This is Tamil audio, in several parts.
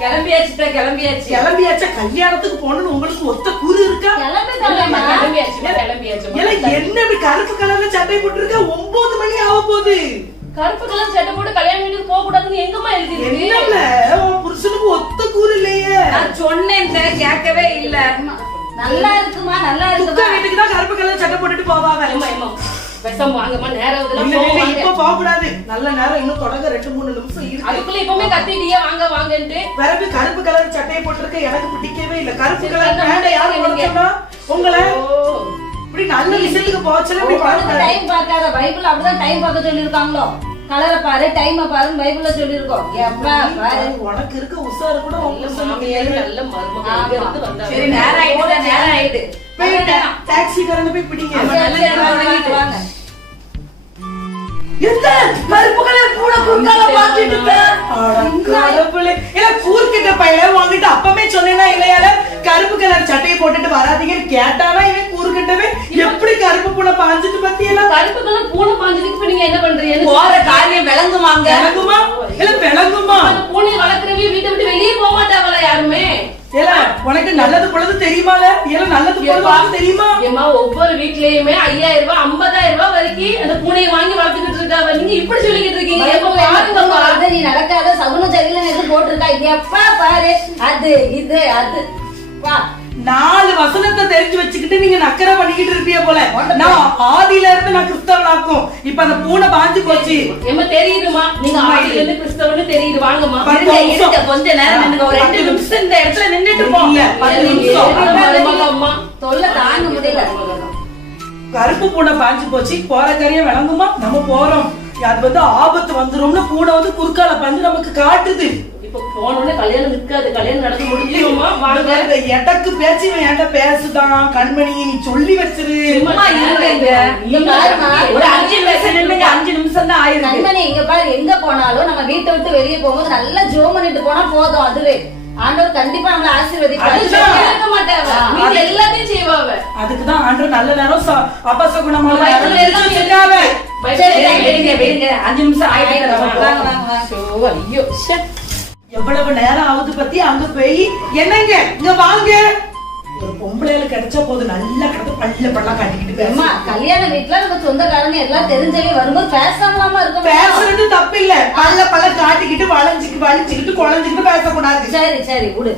கிளம்பியாச்சா? கல்யாணத்துக்கு போகணும்னு உங்களுக்கு ஒத்த கூறு இருக்கா? என்ன கருப்பு கலர்ல சட்டை போட்டுருக்க? 9 மணி ஆக போகுது. கருப்பு கலர் சட்டை போட்டு கல்யாண வீட்டுக்கு போக கூடாதுன்னு எங்கம்மா எழுதிருக்கு? உன் புருஷனுக்கு ஒத்த கூறு இல்லையே. நான் சொன்னேன் கேட்கவே இல்ல. நல்லா இருக்குமா? நல்லா இருக்கு. வீட்டுக்கு தான் கருப்பு கலர் சட்டை போட்டுட்டு போவாங்க. வாங்கம்மா, நேரம் இப்ப போக கூடாது. நல்ல நேரம் இன்னும் தொடங்க 2-3 நிமிஷம் இருக்கு. அதுக்குள்ள இப்பவுமே கத்திட்டியா வாங்க வாங்கன்ட்டு. பிறகு கருப்பு கலர் சட்டையை போட்டிருக்க எனக்கு பிடிக்கவே இல்ல. கருப்பு கலர் பேண்ட யாரு போடுறா? உங்களை இப்படி நல்ல விஷயத்துக்கு போச்சல இப்படி பாருங்க. டைம் பார்க்காத. பைபிள் அப்படிதான் டைம் பார்க்க சொல்லிருக்காங்களோ. கலரை பாரு, டைம் பாரு, பைபிள்ல சொல்லிருக்கோம். எப்பா பாரு, உனக்கு இருக்க உசாரு கூட உங்களுக்கு நல்ல மர்மம் இருந்து வந்தாங்க. சரி, நேரம் ஆயிடுது. டாக்ஸிக்காரங்க போய் பிடிங்க. வாங்க. என்ன கருப்பு கலர் கூட குறுக்கால பாத்துட்டு இருக்க? கடவுளே, இல்ல கூர்க்கிட்ட பையல வாங்கிட்டு அப்பமே சொன்னேனா இல்லையால கருப்பு கலர் சட்டையை போட்டுட்டு வராதீங்கன்னு கேட்டானா இவன் கூர்க்கிட்டவே எப்படி கருப்பு பூனை பாஞ்சிட்டு பத்தியெல்லாம்? கருப்பு கலர் பூனை பாஞ்சதுக்கு நீங்க என்ன பண்றீங்க? போற காரியம் விளங்குமாங்க? விளங்குமா? இல்ல விளங்குமா? பூனை வளர்க்கறவே வீட்டை விட்டு வெளியே போக மாட்டாங்களா யாருமே? ஏல உனக்கு நல்லது பொழுது தெரியுமால? ஏல நல்லது பொழுது தெரியுமா? ஏமா ஒவ்வொரு வீட்லயுமே 5000 ரூபாய் 50000 ரூபாய் வரைக்கும் அந்த பூனையை வாங்கி வளர்த்துக்கிட்டு இருக்காங்க. நீங்க இப்படி சொல்லிக்கிட்டு இருக்கீங்க. அது நீ நடக்காத சகுன சரியில எது போட்டிருக்கா? எப்பா பாரு, அது இது அது வா. 4 வசனத்தை தெரிஞ்சு வச்சுக்கிட்டு நீங்க நக்கரை பண்ணிக்கிட்டு இருப்பீங்க போல. நான் ஆதியில இருந்து நான் கிறிஸ்தவனாக்கும். இப்ப அந்த பூனை பாஞ்சு போச்சு. ஏமா தெரியுதுமா? நீங்க ஆதியில இருந்து கிறிஸ்தவன்னு தெரியுது. வாங்கம்மா. கொஞ்ச நேரம் நின்னுங்க. ஒரு 2 நிமிஷம் இந்த இடத்துல நின்னுட்டு போ. 10 நிமிஷம். அம்மா தொல்லை தாங்க முடியல. கருப்பு பூனை பாஞ்சு போச்சு. போற காரியம் விளங்குமா? நம்ம போறோம். அது ஆபத்து வந்துரும்னு பூனை குறுக்கால பாஞ்சு நமக்கு காட்டுது. இப்ப போனோடனே கல்யாணம் நிக்காது. கல்யாணம் நடந்து முடிஞ்சிருமா? வாங்க. எடக்கு பேச்சு என்கிட்ட பேசுதான். கண்மணி நீ சொல்லி வச்சிரு. ஒரு 5 நிமிஷம் நின்னுங்க. 5 நிமிஷம் தான் ஆயிருக்கு. கண்மணி இங்க பாரு, எங்க போனாலும் நம்ம வீட்டை விட்டு வெளியே போகும்போது நல்லா ஜோம் பண்ணிட்டு போனா போதும். அதுவே ஆண்டவர் கண்டிப்பா நம்மள ஆசீர்வதிப்பாரு. எல்லாத்தையும் செய்வாங்க. அதுக்குதான் ஆண்டவர் நல்ல நேரம் அபசகுணமா செஞ்சாவே. 5 நிமிஷம் ஆயிடுச்சு. ஐயோ எவ்வளவு நேரம் ஆகுது பத்தி அங்க போய் என்னங்க இங்க வாங்க. ஒரு பொம்பளையில கிடைச்சா போது நல்லா கிடந்து பல்ல பல்லாம் காட்டிக்கிட்டு கல்யாண வீட்டுல நம்ம சொந்தக்காரங்க எல்லாம் தெரிஞ்சவே வரும்போது பேசாமலாமா இருக்கும். பேசுறது தப்பு இல்ல. பல்ல காட்டிக்கிட்டு வளைஞ்சுக்கிட்டு குழஞ்சுக்கிட்டு பேசக்கூடாது. சரி சரி விடு.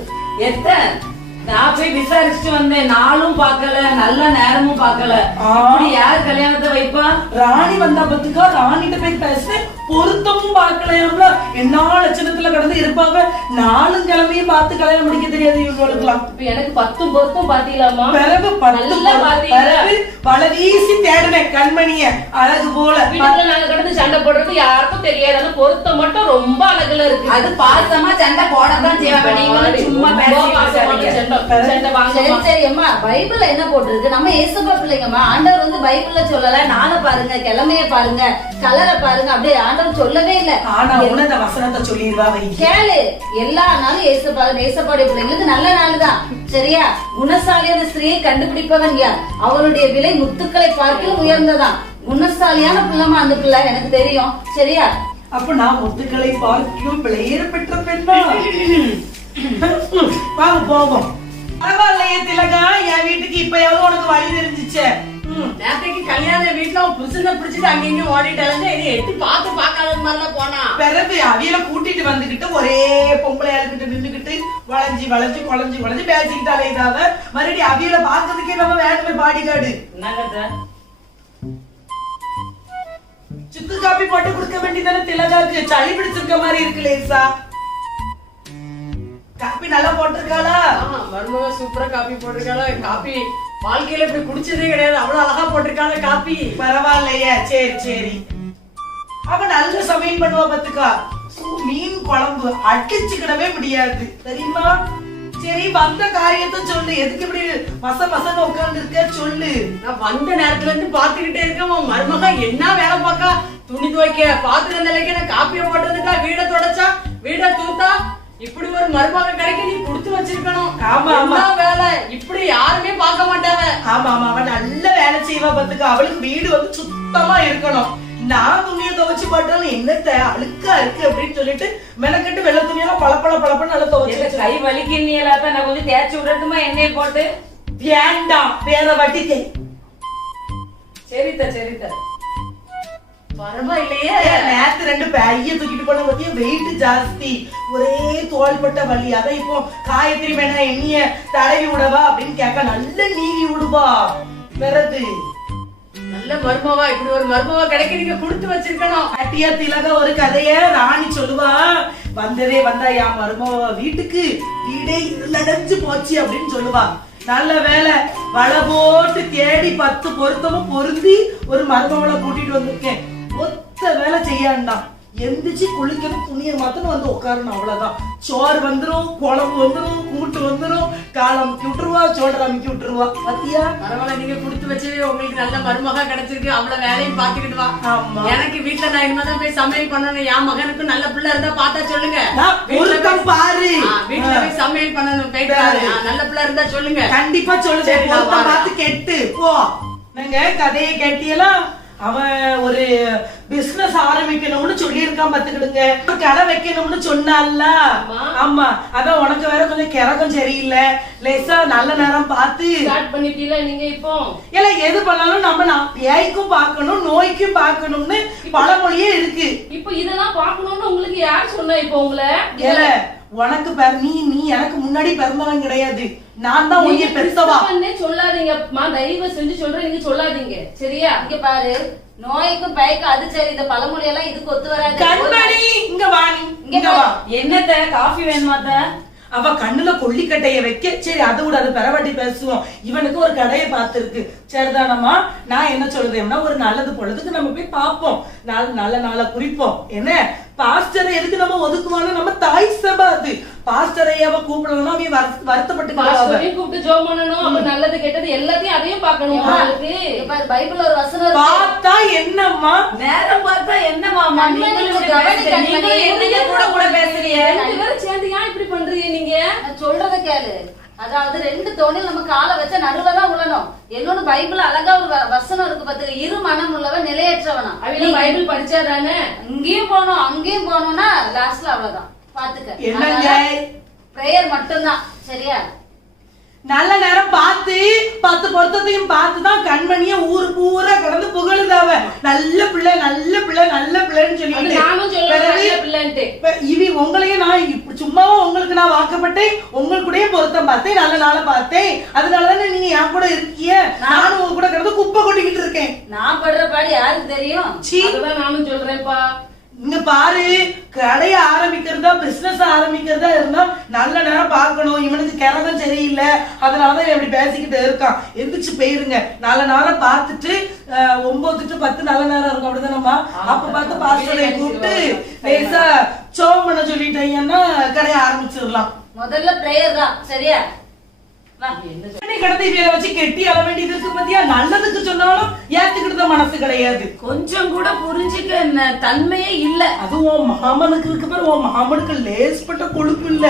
நான் போய் விசாரிச்சுட்டு வந்தேன். நாளும் பாக்கல, நல்ல நேரமும் பாக்கல. யார் கல்யாணத்தை வைப்பா? ராணி வந்தா பத்துக்கா. ராணிட்ட போய் பேசுறேன். பொருத்தமும் பார்க்கலையாம்ல. என்ன லட்சணத்துல கடந்து இருப்பாங்க. 4 கிழமையும் பார்த்து கல்யாணம் முடிக்க தெரியாது இவங்களுக்குலாம். இப்ப எனக்கு 10 பொருத்தம் பாத்தீங்களாமா? பிறகு பல வீசி தேடினேன் கண்மணிய அழகு போல. வீட்டுல நாங்க கடந்து சண்டை போடுறது யாருக்கும் தெரியாது. ஆனா பொருத்தம் மட்டும் ரொம்ப அழகுல இருக்கு. அது பாசமா சண்டை போடதான் செய்வாங்க. நீங்க சும்மா பேசி சரி அம்மா, பைபிள்ல என்ன போட்டிருக்கு? நம்ம ஏசப்பா பிள்ளைங்கம்மா. ஆண்டவர் பைபிள்ல சொல்லல. நாளை பாருங்க, கிழமைய பாருங்க, கலரை பாருங்க, அப்படியே ஆண்டவர் சொல்லவே இல்ல. ஆனா உனத வசனத்தை சொல்லிடுவா. கேளு, எல்லா நாளும் ஏசப்பாடைய பிள்ளைங்களுக்கு நல்ல நாள் தான். சரியா? குணசாலியான ஸ்திரீயை கண்டுபிடிப்பவன் யார்? அவருடைய விலை முத்துக்களை பார்க்க உயர்ந்ததான். குணசாலியான பிள்ளைமா அந்த பிள்ளை எனக்கு தெரியும். சரியா? அப்ப நான் முத்துக்களை பார்க்கும் பிள்ளையேற பெற்ற பெண்ணா? வாங்க போவோம். பரவாயில்லையே திலகா, என் வீட்டுக்கு இப்பயாவது உனக்கு வழி தெரிஞ்சிச்சு. நேற்றுக்கு கல்யாண வீட்டுல புருஷனை பிடிச்சிட்டு அங்க ஓடிட்டாங்க. இனி எட்டு பாக்காத மாதிரிலாம் போனா. பிறகு அவியல கூட்டிட்டு வந்துகிட்டு ஒரே பொம்பளையாளுக்கிட்ட நின்னுகிட்டு வளைஞ்சு பேசிக்கிட்டாலே இதாவ மறுபடியும் அவியல பாக்குறதுக்கே நம்ம வேணுமே பாடி கார்டு. சுக்கு காப்பி போட்டு கொடுக்க வேண்டியதானே திலகாக்கு? சளி பிடிச்சிருக்க மாதிரி இருக்கு லேசா. காப்பி நல்லா போட்டிருக்காளா? மருமக சூப்பரா காப்பி போட்டிருக்காளா? காப்பி வாழ்க்கையில இப்படி குடிச்சதே கிடையாது. அவ்வளவு அழகா போட்டிருக்காளா காப்பி. பரவாயில்லையே. சரி. அவ நல்ல சமையல் பண்ணுவா பத்துக்கா. மீன் குழம்பு அடிச்சுக்கிடவே முடியாது தெரியுமா? சரி, வந்த காரியத்தை சொல்லு. எதுக்கு இப்படி மசன்னு உட்கார்ந்து இருக்க சொல்லு. நான் வந்த நேரத்துல இருந்து பாத்துக்கிட்டே இருக்கேன். மருமக என்ன வேலை பாக்கா? துணி துவைக்க பாத்துக்கிற நிலைக்கு நான் காப்பியை போட்டு வந்துட்டா. வீட தொடச்சா, வீட தூத்தா. இப்படி ஒரு மருமக கிடைக்க நீ குடுத்து வச்சிருக்கணும். ஆமா வேலை இப்படி யாருமே பார்க்க மாட்டாங்க. ஆமா அவ நல்ல வேலை செய்வா பத்துக்கு. அவளுக்கு வீடு சுத்தமா இருக்கணும். நான் துணியை துவைச்சு போட்டாலும் என்னத்த அழுக்கா இருக்கு அப்படின்னு சொல்லிட்டு மெனக்கட்டு வெள்ளை துணியெல்லாம் பளபளன்னு நல்லா துவைச்சு கை வலிக்கிறீங்களா தான் நான் கொஞ்சம் தேய்ச்சி விடட்டுமா எண்ணெயை போட்டு? வேண்டாம், வேற வட்டி தே. சரிதா சரிதா. பரவாயில்லையே. நேத்து 2 பைய தூக்கிட்டு போன பத்தியா வெயிட் ஜாஸ்தி, ஒரே தோள்பட்ட வலி. அதான் இப்போ காயத்ரி வேணா எண்ணிய தடவி விடவா அப்படின்னு கேட்க, நல்ல நீவி விடுவா. பிறகு நல்ல மருமவா, இப்படி ஒரு மருமவா கிடைக்க நீங்க கொடுத்து வச்சிருக்கணும். கட்டியா திலக ஒரு கதைய ராணி சொல்லுவா. வந்ததே வந்தா என் மருமவ வீட்டுக்கு வீடே இருளடைஞ்சு போச்சு அப்படின்னு சொல்லுவா. நல்ல வேலை, வலை போட்டு தேடி 10 பொருத்தமும் பொருந்தி ஒரு மருமவளை கூட்டிட்டு வந்திருக்கேன். ஒத்த வேலை செய்யாண்டாம், எந்திரிச்சு குளிக்கணும், துணியை மாத்தணும், வந்து உட்காரணும், அவ்வளவுதான். சோறு வந்துரும், குழம்பு வந்துரும், கூட்டு வந்துரும், கால் அமுக்கி விட்டுருவா, சோழர் அமுக்கி விட்டுருவா. பத்தியா? பரவாயில்ல, நீங்க கொடுத்து வச்சவே உங்களுக்கு நல்ல மருமகா கிடைச்சிருக்கு. அவ்வளவு வேலையும் பாத்துக்கிட்டு வா. ஆமா. எனக்கு வீட்டுல நான் இனிமேதான் போய் சமையல் பண்ணணும். என் மகனுக்கு நல்ல பிள்ளை இருந்தா பார்த்தா சொல்லுங்க. பொருத்தம் பாரு. வீட்டுல போய் சமையல் பண்ணணும். போயிட்டு நல்ல பிள்ளை இருந்தா சொல்லுங்க. கண்டிப்பா சொல்லுங்க. பொருத்தம் பார்த்து கெட்டு போ. நீங்க கதையை கேட்டியெல்லாம் அவன் ஒரு பிசினஸ் ஆரம்பிக்கணும்னு சொல்லி இருக்கான். பாத்துக்கிடுங்க, ஒரு கடை வைக்கணும்னு சொன்னால. ஆமா, அதான் உனக்கு வேற கொஞ்சம் கிறகம் சரியில்லை, லேசா நல்ல நேரம் பார்த்து ஸ்டார்ட் பண்ணிட்டீங்களா நீங்க இப்போ? இல்ல எது பண்ணாலும் நம்ம பேய்க்கும் பார்க்கணும், நோய்க்கும் பார்க்கணும்னு பழமொழியே இருக்கு. இப்போ இதெல்லாம் பார்க்கணும்னு உங்களுக்கு யார் சொன்னா இப்போ உங்களை? ஏல உனக்கு நீ எனக்கு முன்னாடி பிறந்தவன் கிடையாது, நான் தான் உன்னை பெத்தவா. சொல்லாதீங்கம்மா, தயவு செஞ்சு சொல்றேன், நீங்க சொல்லாதீங்க சரியா? இங்க பாரு, நோய்க்கும் பயக்கும் அது சரி, இந்த பழமொழி எல்லாம் இதுக்கு ஒத்து வராது. கண்மணி இங்க வா, நீ இங்க வா. என்னத்த காஃபி வேணுமாத்த? அவ கண்ணுல கொல்லிக்கட்டைய வைக்க, சரி அதை விட அது பரவாட்டி பேசுவோம். இவனுக்கு ஒரு கடையை பார்த்திருக்கு, சரிதானம்மா? நான் என்ன சொல்றேன்னா, ஒரு நல்லது பொழுதுக்கு நம்ம போய் பார்ப்போம், நல்ல நாளை குறிப்போம். என்ன பாஸ்டரை எதுக்கு நம்ம ஒதுக்குவானோ, நம்ம தாய் சபை அது. பாஸ்டரை அவ கூப்பிடணும், அவன் வருத்தப்பட்டு கூப்பிட்டு ஜோம் பண்ணணும், அப்ப நல்லது கெட்டது எல்லாத்தையும் அதையும் பார்க்கணும். பைபிள் ஒரு வசனம் பார்த்தா என்னம்மா, நேரம் பார்த்தா என்னமாமா? நீங்க கூட கூட பேசுறீங்க, 2 பேரும் சேர்ந்து ஏன் இப்படி பண்றீங்க நீங்க? சொல்றத கேளு. அதாவது 2 தோணில் நம்ம காலை வச்சா நடுவுலதான் உழணும். என்னொன்னு பைபிள் அழகா ஒரு வசனம் இருக்கு பாத்துக்க, இரு மனம் உள்ளவன் நிலையற்றவனா. அவங்க பைபிள் படிச்சாதானே? இங்கேயும் போனோம் அங்கேயும் போனோம்னா லாஸ்ட்ல அவ்வளவுதான். பாத்துக்க, என்னங்க பிரேயர் மட்டும்தான் சரியா? நல்ல நேரம் பார்த்து 10 பொருத்தத்தையும் பார்த்துதான் கண்மணிய ஊரு பூரா கடந்து புகழுதாவ. நல்ல பிள்ளை நல்ல பிள்ளை நல்ல பிள்ளைன்னு சொல்லிட்டு இவி உங்களையும் நான் சும்மாவா உங்களுக்கு நான் வாக்கப்பட்டேன், உங்களுடைய பொருத்தம் பார்த்தேன், நல்ல நாளை பார்த்தேன். அதனாலதானே நீங்க என் கூட இருக்கீங்க. நானும் உங்க கூட கடந்து குப்பை கொட்டிக்கிட்டு இருக்கேன். நான் படுற பாடு யாருக்கு தெரியும்? அதுதான் நானும் சொல்றேன்ப்பா. இங்க பாரு, கடைய ஆரம்பிக்கிறதா பிசினஸ் ஆரம்பிக்கிறதா இருந்தா நல்ல நேரம் பார்க்கணும். இவனுக்கு கிறகம் சரியில்லை, அதனாலதான் இப்படி பேசிக்கிட்டு இருக்கான். எந்திரிச்சு போயிருங்க, நல்ல நேரம் பார்த்துட்டு 9 to 10 நல்ல நேரம் இருக்கும், அப்படிதானம்மா? அப்ப பார்த்து பாஸ்டரை கூப்பிட்டு லேசா சோம் பண்ண சொல்லிட்டீங்கன்னா கடையை ஆரம்பிச்சிடலாம். முதல்ல பிரேயர் தான் சரியா? கடத்தை வேலை வச்சு கெட்டி அள வேண்டியது இருக்கு பத்தியா? நல்லதுக்கு சொன்னாலும் ஏத்துக்கிட்டு மனசு கிடையாது. கொஞ்சம் கூட புரிஞ்சுக்க தன்மையே இல்ல. அதுவும் மாமனுக்கு இருக்கு பாரு, உன் மாமனுக்கு லேஸ்பட்ட கொழுப்பு இல்ல,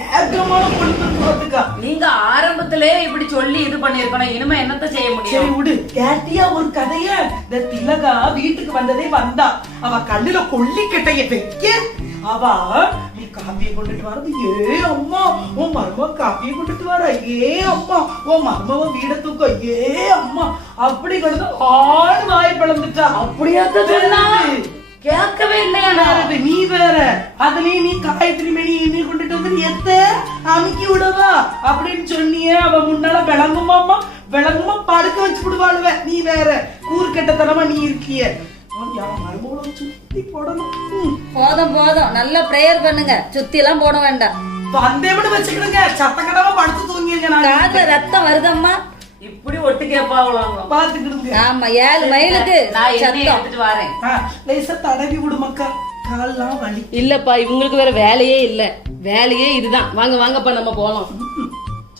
ஏகமான கொழுப்பு இருக்கு. நீங்க ஆரம்பத்திலே இப்படி சொல்லி இது பண்ணிருக்கணும், இனிமே என்னத்த செய்ய முடியும்? சரி விடு. கேட்டியா ஒரு கதைய? இந்த திலகா வீட்டுக்கு வந்ததே வந்தா, அவ கண்ணுல கொல்லிக்கட்டைய வைக்க, அவ நீ காப்பியை கொண்டுட்டு வரது, ஏ அம்மா உன் மருமக காப்பியை கொண்டுட்டு வர, ஏ அம்மா உன் மருமக வீட தூக்க, ஏ அம்மா அப்படி கொண்டு ஆடு வாய் பழந்துட்டா. அப்படியாத்த சொன்னா கேட்கவே இல்லையா? நீ வேற அதுலயும் நீ காயத்ரி மணி நீ கொண்டுட்டு வந்து எத்த அமுக்கி விடவா அப்படின்னு சொன்னியே. அவ முன்னால விளங்குமாமா விளங்குமா படுக்க வச்சு விடுவாளுவ. நீ வேற கூறுகெட்டத்தனமா நீ இருக்கிய. சுத்தி போடணும். போதும் போதும், நல்ல பிரேயர் பண்ணுங்க, சுத்தி எல்லாம் போட வேண்டாம். வந்தேமனு வச்சுக்கிடுங்க, சத்தக்கடமா படுத்து தூங்கிருங்க. காதுல ரத்தம் வருதம்மா, இப்படி ஒட்டு கேப்பாங்களாங்க, பாத்துக்கிடுங்க. ஆமா, 7 மைலுக்கு நான் எடுத்துட்டு வரேன். லேசா தடவி விடுமக்கா, கால்லாம் வலி. இல்லப்பா, இவங்களுக்கு வேற வேலையே இல்ல, வேலையே இதுதான். வாங்க வாங்கப்பா நம்ம போலாம்.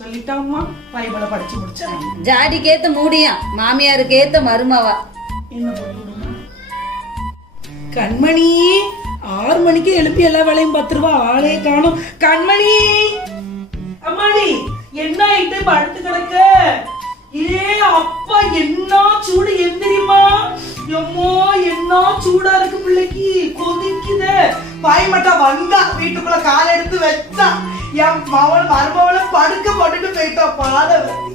சொல்லிட்டாமா, பைபிளை படிச்சு முடிச்சேன். ஜாடிக்கு ஏத்த மூடியா, மாமியாருக்கு ஏத்த மருமவா. என்ன பண்ணுமா கண்மணி? 6 மணிக்கு எழுப்பி எல்லா வேலையும் 10 ரூபா, ஆளே காணும். கண்மணி அம்மாடி, என்ன ஆயிட்டு படுத்து கிடக்க? ஏ அப்பா என்ன சூடு, எந்திரிமா. எம்மோ என்ன சூடா இருக்கு பிள்ளைக்கு, கொதிக்குதே. பாய்மட்டா வந்தா வீட்டுக்குள்ள காலை எடுத்து வச்சா என் மருமவளை படுக்க போட்டுட்டு போயிட்டா பாலை வத்தி.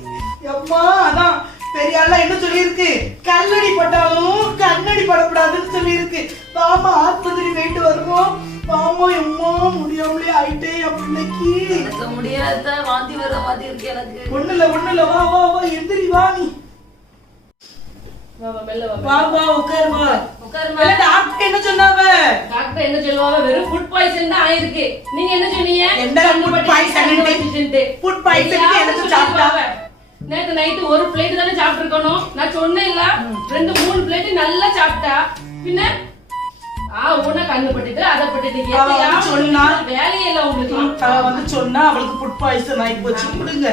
எம்மா அதான் பெரிய ஆளா என்ன சொல்லியிருக்கு, கல்லடி பட்டாலும் கண்ணடி படக்கூடாதுன்னு சொல்லியிருக்கு. பாமா ஆஸ்பத்திரி போயிட்டு வருவோம். பாமா எம்மா முடியாமலே ஆயிட்டே என் பிள்ளைக்கு. முடியாத வாந்தி வர மாதிரி இருக்கு எனக்கு. ஒண்ணுல வா வா வா எந்திரி வா நீ. வா, வா, மெல்ல வா, வா வா உட்காரு வா. உட்காருமா. இல்ல, டாக்டர் என்ன சொன்னாவ? டாக்டர் என்ன சொல்லுவாங்க, வெறும் ஃபுட் பாய்சன் தான் ஆயிருக்கு. நீங்க என்ன சொன்னீங்க? என்ன food poison? Food poison க்கு எனக்கு சாப்பிட்டா? நேத்து நைட்டு ஒரு பிளேட் தானே சாப்பிட்டு இருக்கணும். நான் சொன்னேன்ல 2-3 பிளேட் நல்லா சாப்பிட்டா. பின்ன உன கண்ணு பட்டுட்டு அதை பட்டுட்டு அவ வந்து சொன்னா, வேலையே இல்ல உங்களுக்கு. அவ வந்து சொன்னா அவளுக்கு ஃபுட் பாய்சன் ஆகி போச்சு. விடுங்க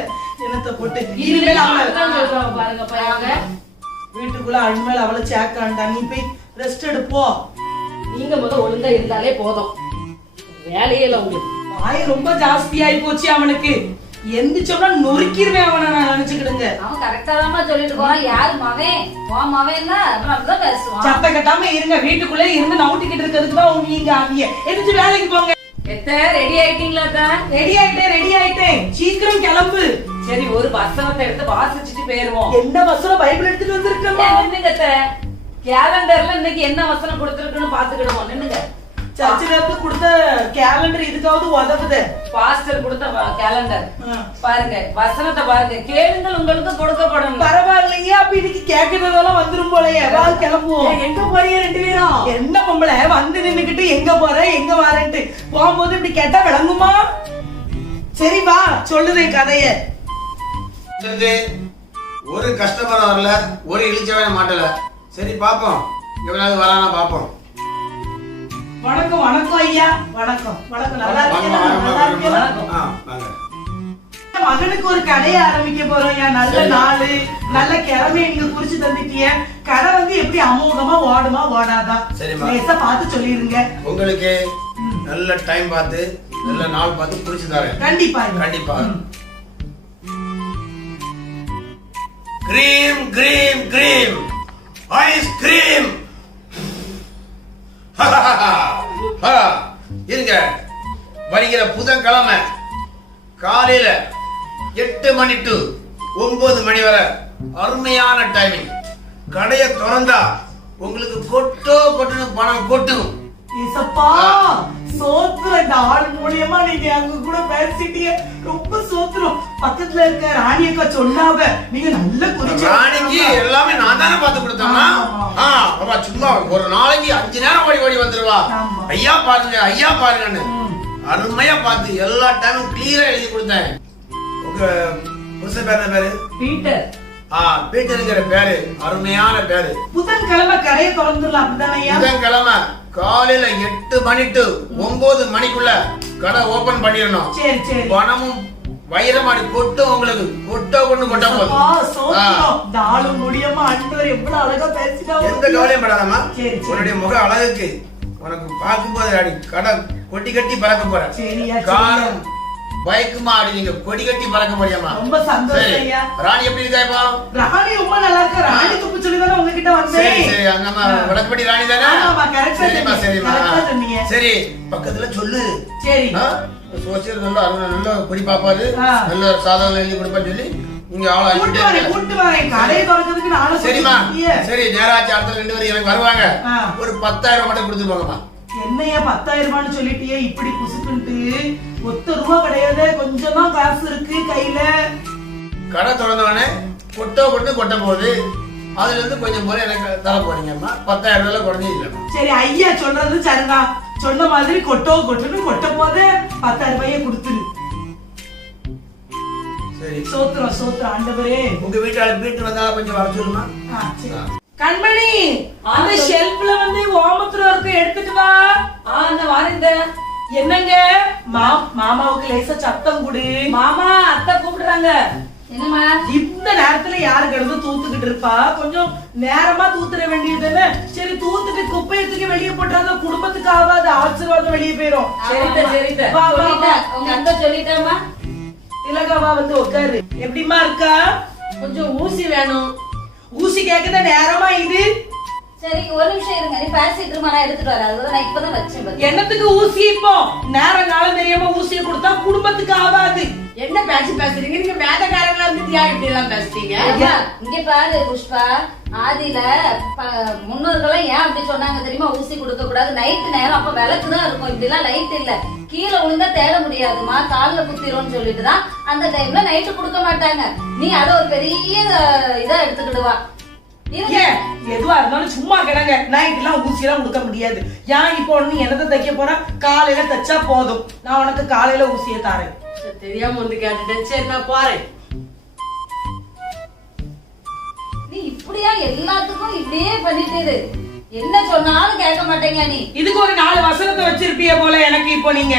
என்னத்தை போட்டு. இனிமேல் அவளை சொல்றாங்க பாருங்க பாருங்க. வீட்டுக்குள்ள அனிமேல் அவளை சேர்க்காண்டா. நீ போய் ரெஸ்ட் எடுப்போ. நீங்க ஒழுங்கா இருந்தாலே போதும், வேலையே இல்ல உங்களுக்கு. வாய் ரொம்ப ஜாஸ்தி ஆகி போச்சு அவனுக்கு. எந்திரிச்சோம்னா நொறுக்கிடுவேன் அவனை. நான் நினைச்சுக்கிடுங்க. அவன் கரெக்டா தான் சொல்லிட்டு போறான். யாரு மவன் உன் மவன் தான் அப்புறம் அப்படிதான் பேசுவான். சத்தம் கட்டாம இருங்க. வீட்டுக்குள்ளே இருந்து நவுட்டிக்கிட்டு இருக்கிறதுக்கு தான் நீங்க ஆகிய. எந்திரிச்சு வேலைக்கு போங்க. ரெடி ஆயிட்டீங்களா? ரெடி ஆயிட்டேன். சீக்கிரம் கிளம்பு. சரி, ஒரு வசனத்தை எடுத்து வாசிச்சுட்டு போயிருவோம். என்ன வசனம்? பைபிள் எடுத்துட்டு வந்திருக்கேன். கேலண்டர்ல இன்னைக்கு என்ன வசனம் கொடுத்திருக்குன்னு பாத்துக்கிடுவோம். நின்னுங்க. சர்ச்சில இருந்து கொடுத்த கேலண்டர் இதுக்காவது உதவுது. பாஸ்டர் கொடுத்த கேலண்டர் பாருங்க, வசனத்தை பாருங்க. கேளுங்கள் உங்களுக்கு கொடுக்கப்படும். பரவாயில்லையா? அப்ப இன்னைக்கு கேட்கறதெல்லாம் வந்துரும் போலயே. வாங்க கிளம்புவோம். எங்க போறீங்க 2 பேரும்? என்ன பொம்பளை வந்து நின்னுக்கிட்டு எங்க போற எங்க வரேன்ட்டு போகும்போது இப்படி கேட்டா விளங்குமா? சரி வா சொல்லுதேன் கதைய. ஒரு கஸ்டமர் வரல, ஒரு இழிச்சவே மாட்டல. சரி பாப்போம், எவ்வளவு வரானா பாப்போம். வணக்கம் வணக்கம் ஐயா. வணக்கம் வணக்கம். நல்லா இருக்கீங்களா? மகனுக்கு ஒரு கடையை ஆரம்பிக்க போறோம் ஐயா. நல்ல நாளு நல்ல கிழமை நீங்க குறிச்சு தந்துட்டீங்க. கடை வந்து எப்படி அமோகமா ஓடுமா ஓடாதா லேசா பார்த்து சொல்லிருங்க. உங்களுக்கு நல்ல டைம் பார்த்து நல்ல நாள் பார்த்து குறிச்சு தரேன். கண்டிப்பா கண்டிப்பா. Cream cream cream ice cream. இருங்க, வருகிற புதன்கிழமை காலையில 8 மணி டு 9 மணி வரை அருமையான டைமிங். கடையை திறந்தா உங்களுக்கு கொட்டுன்னு பணம் கொட்டும். சோத்துற இந்த ஆள் மூலியமா நீங்க அங்க கூட பேசிட்டீங்க. ரொம்ப சோத்துறோம். பக்கத்துல இருக்க ராணி அக்கா சொன்னாவ நீங்க நல்ல குறிச்சு. ராணிக்கு எல்லாமே நான் தானே பார்த்து கொடுத்தேன்னா, சும்மா ஒரு நாளைக்கு 5 நேரம் ஓடி வந்துருவா. ஐயா பாருங்க ஐயா பாருங்கன்னு அருமையா பார்த்து எல்லா டைமும் கிளியரா எழுதி கொடுத்தேன். உங்க புருஷன் பேர் என்ன பேரு? பீட்டர். பீட்டருங்கிற பேரு அருமையான பேரு. புதன்கிழமை கடையை திறந்துடலாம் அப்படிதானே? புதன்கிழமை காலையில 8 மணி டு 9 மணிக்குள்ள கடை ஓபன் பண்ணிடணும். சரி சரி. பணமும் வைரமாடி கொட்டும் உங்களுக்கு. கொட்ட போதும். நாலு முடியாம அன்பர் எவ்வளவு அழகா பேசிட்டா. எந்த கவலையும் படாதம்மா. உன்னுடைய முக அழகுக்கு உனக்கு பார்க்கும்போது அடி கடை கொட்டி கட்டி பறக்க போற. காரம் பைக்குமா அடி நீங்க கொடி கட்டி பறக்க முடியாமா? ரொம்ப சந்தோஷம் ஐயா. ராணி எப்படி இருக்கா இப்போ? ராணி ரொம்ப நல்லா இருக்கா. ராணி துப்பு சொல்லி தானே உங்ககிட்ட வந்தேன். சரி சரி. அங்கம்மா வடக்குப்படி ராணி தானே? ஆமா கரெக்ட்டா. சரிம்மா சரிம்மா. சொன்னீங்க. சரி பக்கத்துல சொல்லு. சரி. சோசியல் நல்ல குறி பாப்பாரு. நல்ல சாதகம் எழுதி கொடுப்பான்னு சொல்லி நீங்க ஆள கூட்டு வரேன். கடையை திறக்கிறதுக்கு நானும். சரிம்மா சரி. நேராச்சு அடுத்த 2 பேரும் எனக்கு வருவாங்க. ஒரு 10,000 மட்டும் கொடுத்துட்டு போங்கம்மா. என்னையா 10,000 ரூபான்னு சொல்லிட்டியே இப்படி புசுக்குன்ட்டு? ₹1 கிடையாது. கொஞ்சம் தான் காசு இருக்கு கையில. கடை திறந்தவனே கொட்ட போகுது. அதுல இருந்து கொஞ்சம் போல எனக்கு தர போறீங்கம்மா. 10,000 ரூபாய் குறைஞ்சு இல்லைம்மா. சரி ஐயா சொல்றது சரிதான். சொன்ன மாதிரி கொட்டுன்னு கொட்ட போதே 10,000 ரூபாயை கொடுத்துரு. சரி சோத்திரம் ஆண்டவரே. உங்க வீட்டு வந்தா கொஞ்சம் வர சொல்லுமா. கண்மணி அந்த ஷெல்ஃப்ல வந்து ஓமத்துல இருக்க எடுத்துட்டு வா. அந்த வாரிந்த என்னங்க மாமாவுக்கு லேசா சத்தம் குடு. மாமா அத்தை கூப்பிடுறாங்க. என்னமா இந்த நேரத்துல யாரு கிடந்து தூத்துக்கிட்டு இருப்பா? கொஞ்சம் நேரமா தூத்துற வேண்டியதுன்னு. சரி தூத்துட்டு குப்பையத்துக்கு வெளியே போட்டாத குடும்பத்துக்கு ஆகாது. ஆசீர்வாதம் வெளியே போயிரும். சரிதா. உங்க அத்தை சொல்லிட்டாமா? திலகாவா வந்து உட்காரு. எப்படிமா இருக்கா? கொஞ்சம் ஊசி வேணும். ஊசி கேக்குத நேரமா இது? சரி ஒரு நிமிஷம் இருங்க, நீ பேசிட்டு இருமா, நான் எடுத்துட்டு வரேன். அதுதான் நான் இப்பதான் வச்சேன் பாரு. என்னத்துக்கு ஊசி இப்போ நேரம் காலம் தெரியாம ஊசியை கொடுத்தா குடும்பத்துக்கு ஆகாது. என்ன பேசுறீங்க நீங்க? வேலைக்காரங்களா இருந்துட்டு ஏன் இப்படி எல்லாம் பேசுறீங்க? அம்மா, இங்க பாரு புஷ்பா, ஆதியில முன்னோர்கள் ஏன் அப்படி சொன்னாங்க தெரியுமா? ஊசி கொடுக்க கூடாது நைட்டு நேரம், அப்ப விளக்கு தான் இருக்கும், இப்படி எல்லாம் லைட் இல்ல, கீழே விழுந்தா தேட முடியாதுமா, கால்ல குத்திரும் சொல்லிட்டு தான் அந்த டைம்ல நைட்டு கொடுக்க மாட்டாங்க. நீ அத ஒரு பெரிய இதா எடுத்துக்கிடுவா. ஏன் எதுவா இருந்தாலும் சும்மா கிடங்க. நைட் எல்லாம் ஊசி எல்லாம் கொடுக்க முடியாது. ஏன் இப்போ நீ என்னத்தை தைக்க போற? காலையில தைச்சா போதும், நான் உனக்கு காலையில ஊசியை தாரேன். தெரியாம வந்து கேட்டுட்டேன். சரி நான் போறேன். நீ இப்படியா எல்லாத்துக்கும் இப்படியே பண்ணிட்டு இரு. என்ன சொன்னாலும் கேட்க மாட்டேங்க நீ. இதுக்கு ஒரு 4 வசனத்தை வச்சிருப்பிய போல எனக்கு இப்போ நீங்க.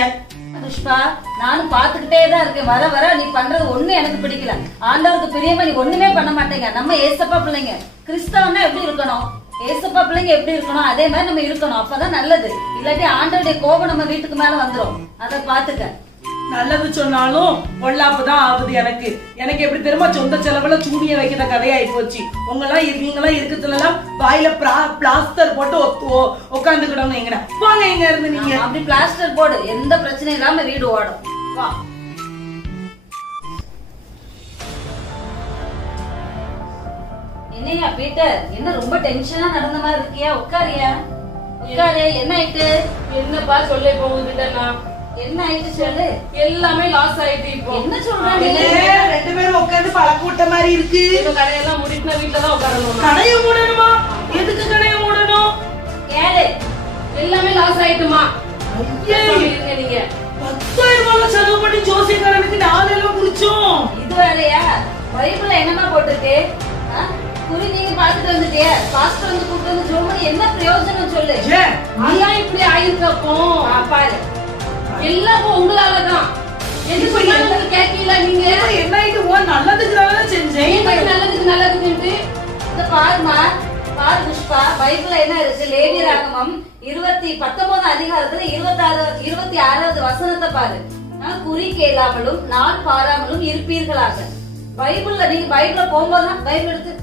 புஷ்பா, நானும் பாத்துக்கிட்டே தான் இருக்கேன். வர வர நீ பண்றது ஒண்ணு எனக்கு பிடிக்கல. ஆண்டவருக்கு பிரியமா நீ ஒண்ணுமே பண்ண மாட்டேங்க. நம்ம ஏசப்பா பிள்ளைங்க, கிறிஸ்தவன்னா எப்படி இருக்கணும், ஏசப்பா பிள்ளைங்க எப்படி இருக்கணும், அதே மாதிரி நம்ம இருக்கணும். அப்பதான் நல்லது. இல்லாட்டி ஆண்டவருடைய கோபம் நம்ம வீட்டுக்கு மேல வந்துரும். அத பாத்துக்க. நல்லது சொன்னாலும் பொல்லாப்புதான் ஆகுது எனக்கு. எனக்கு எப்படி தெரியுமா, சொந்த செலவுல சூனிய வைக்கிற கதையாயி போச்சு. உங்கெல்லாம் நீங்களாம் இருக்கிறதுல எல்லாம் வாயில பிளாஸ்டர் போட்டு உட்காந்துக்கிடணும். எங்கடா போங்க, எங்க இருந்து நீங்க அப்படி பிளாஸ்டர் போடு, எந்த பிரச்சனையும் இல்லாம வீடு ஓடும். வா. என்னையா பீட்டர், என்ன ரொம்ப டென்ஷனா நடந்த மாதிரி இருக்கியா? உட்காரியா, உட்காரு. என்ன ஆயிட்டு? என்னப்பா சொல்ல இப்போ உங்ககிட்ட? என்ன ஆயிட்டு சொல்லு. எல்லாமே லாஸ் ஆயிட்டு. இப்போ என்ன சொல்றாங்க? 2 பேரும் உட்காந்து பழக்க விட்ட மாதிரி இருக்கு. இப்ப கடையெல்லாம் மூடிட்டு நான் வீட்டுல தான் உட்காரணும். கடையை மூடணுமா? எதுக்கு கடையை மூடணும்? கேளு. எல்லாமே லாஸ் ஆயிட்டுமா. ஐயே, சொல்லிருங்க நீங்க. 10,000 ரூபாய் செலவு பண்ணி ஜோசியக்காரனுக்கு 4 இலவ குடிச்சோம். இது வேலையா? பைபிள்ல என்னமா போட்டிருக்கு? குறி நீங்க பாத்துட்டு வந்துட்டியா? பாஸ்டர் வந்து கூப்பிட்டு வந்து ஜோமணி என்ன பிரயோஜனம் சொல்லு. ஏன் அதான் இப்படி ஆயிருக்கப்போ பாரு, எல்லாம் உங்களாலதான். எது சொன்னாலும் நீங்க கேட்கல. நீங்க என்ன ஆயிட்டு? நல்லதுக்கு தான் செஞ்சேன். நல்லதுக்கு நல்லதுக்கு இத பாருமா, பாரு புஷ்பா, பைபிள்ல என்ன இருக்கு? லேவியராகமம் 19 அதிகாரத்துல 26வது வசனத்தை பாரு. குறி கேளாமலும் நாள் பாராமலும் இருப்பீர்களாக. பைபிள்ல நீங்க பைபிள்ல போகும்போதுதான் பைபிள் எடுத்து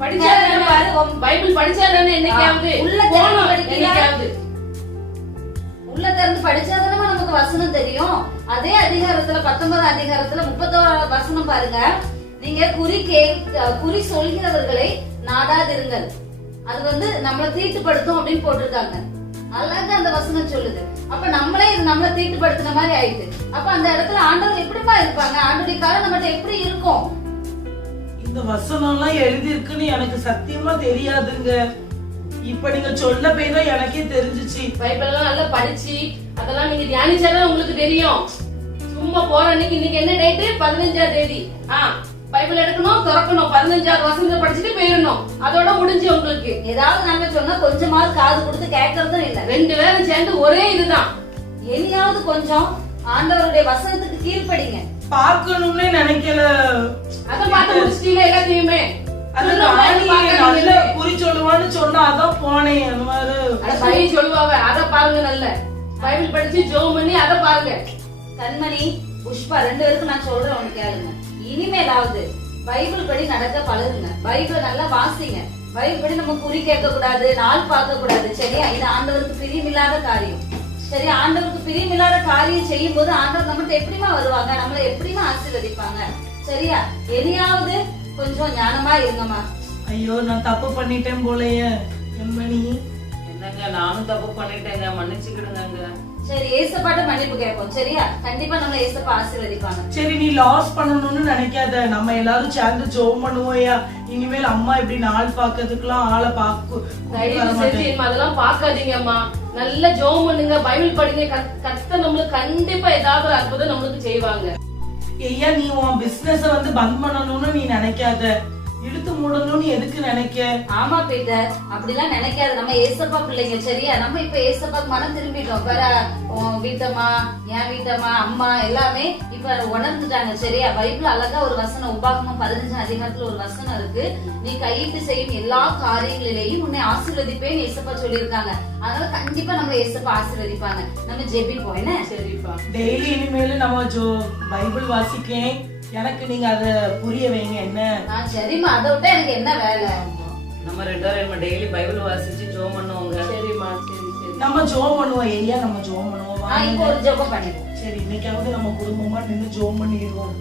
படிச்சாதானே பாரு. பைபிள் படிச்சாதானே என்னைக்காவது உள்ள போகணும். படிக்கல, என்னைக்காவது உள்ள திறந்து படிச்சாதானே நமக்கு வசனம் தெரியும். அதே அதிகாரத்துல 19 அதிகாரத்துல 31 வசனம் பாருங்க. நீங்க குறி சொல்கிறவர்களை நாடாதிருங்கள், அது வந்து நம்மள தீட்டுப்படுத்தும் அப்படின்னு போட்டிருக்காங்க. அழகா அந்த வசனம் சொல்லுது. அப்ப நம்மளே இது நம்மள தீட்டுப்படுத்தின மாதிரி ஆயிடுது. அப்ப அந்த இடத்துல ஆண்டவர் எப்படிப்பா இருப்பாங்க? ஆண்டவருடைய காலம் நம்மகிட்ட எப்படி இருக்கும்? இந்த வசனம் எல்லாம் எழுதி இருக்குன்னு எனக்கு சத்தியமா தெரியாதுங்க. இப்ப நீங்க சொல்ல போய் தான் எனக்கே தெரிஞ்சிச்சு. பைபிள் எல்லாம் நல்லா படிச்சு அதெல்லாம் நீங்க தியானிச்சாதான் உங்களுக்கு தெரியும். சும்மா போற அன்னைக்கு இன்னைக்கு என்ன டேட்டு? 15ஆம் தேதி. பைபிள் எடுக்கணும், திறக்கணும், 15வது வசனத்தை படிச்சுட்டு போயிடணும். அதோட முடிஞ்சு உங்களுக்கு. ஏதாவது நாம சொன்னா கொஞ்சமாவது காது கொடுத்து கேட்கறதும் இல்ல. 2 பேரும் சேர்ந்து ஒரே இதுதான். இனியாவது கொஞ்சம் ஆண்டவருடைய வசனத்துக்கு கீழ்ப்படிங்க. பார்க்கணும்னே நினைக்கல. அத பார்த்து முடிச்சிட்டீங்க எல்லாத்தையுமே. நல்ல குறி சொல்லுவான்னு சொன்னா அதான் போனேன். அந்த மாதிரி பைபிள் சொல்லுவாங்க, அத பாருங்க. நல்ல பைபிள் படிச்சு ஜெபம் பண்ணி அத பாருங்க. கண்மணி, புஷ்பா 2 பேருக்கும் நான் சொல்றேன், ஒண்ணு கேளுங்க. இனிமேலாவது பைபிள் படி நடக்க பழகுங்க. பைபிள் நல்லா வாசிங்க. பைபிள் படி நம்ம குறி கேட்க கூடாது, நாள் பார்க்க கூடாது. சரியா? இது ஆண்டவருக்கு பிரியமில்லாத காரியம். சரி, ஆண்டவருக்கு பிரியமில்லாத காரியம் செய்யும் போது ஆண்டவர் நம்மகிட்ட எப்படிமா வருவாங்க? நம்மள எப்படிமா ஆசீர்வதிப்பாங்க? சரியா? எதையாவது கொஞ்சம் ஞானமா இருங்கம்மா. ஐயோ, நான் தப்பு பண்ணிட்டேன் போலயே. எம்மணி, என்னங்க நானும் தப்பு பண்ணிட்டேங்க, மன்னிச்சுக்கிடுங்க. சரி, ஏசப்பாட்ட மன்னிப்பு கேட்போம். சரியா? கண்டிப்பா நம்ம ஏசப்பா ஆசீர்வதிப்பாங்க. சரி, நீ லாஸ் பண்ணணும்னு நினைக்காத. நம்ம எல்லாரும் சேர்ந்து ஜெபம் பண்ணுவோயா. இனிமேல் அம்மா இப்படி நாள் பாக்கிறதுக்குலாம் ஆளை தயவு செஞ்சு அதெல்லாம் பாக்காதீங்கம்மா. நல்ல ஜெபம் பண்ணுங்க, பைபிள் படிங்க. கர்த்தர் நம்மளுக்கு கண்டிப்பா ஏதாவது ஒரு அற்புதம் நம்மளுக்கு செய்வாங்க. ஐயா, நீ உன் பிசினஸ் வந்து பந்த் பண்ணணும்னு நீ நினைக்காத. இழுத்து மூடணும்னு எதுக்கு நினைக்க? ஆமா பீட்டர், அப்படிலாம் நினைக்காது. நம்ம ஏசப்பா பிள்ளைங்க. சரியா? நம்ம இப்ப ஏசப்பாக்கு மனம் திரும்பிட்டோம். வேற வீட்டம்மா, என் வீட்டம்மா, அம்மா எல்லாமே இப்ப உணர்ந்துட்டாங்க. சரியா? பைபிள் அழகா ஒரு வசனம், உபாகமம் 15 அதிகாரத்துல ஒரு வசனம் இருக்கு. நீ கையிட்டு செய்யும் எல்லா காரியங்களிலேயும் உன்னை ஆசீர்வதிப்பேன்னு ஏசப்பா சொல்லியிருக்காங்க. அதனால கண்டிப்பா நம்ம ஏசப்பா ஆசீர்வதிப்பாங்க. நம்ம ஜெபிப்போம். என்ன? சரிப்பா. டெய்லி இனிமேல் நம்ம பைபிள் வாசிக்கேன். எனக்கு நீங்க அத புரிய வைங்க. என்ன? சரிம்மா, அதை விட்டா எனக்கு என்ன வேலை? நம்ம 2 பேரும் டெய்லி பைபிள் வாசிச்சு ஜெபம் பண்ணுவோங்க. சரிம்மா சரி சரி. நம்ம ஜோம் பண்ணுவோம் ஐயா, நம்ம ஜோம் பண்ணுவோம். இப்போ ஒரு ஜெபம் பண்ணிடுவோம். சரி, இன்னைக்காவது நம்ம குடும்பமா நின்னு ஜோம் பண்ணிடுவோம்.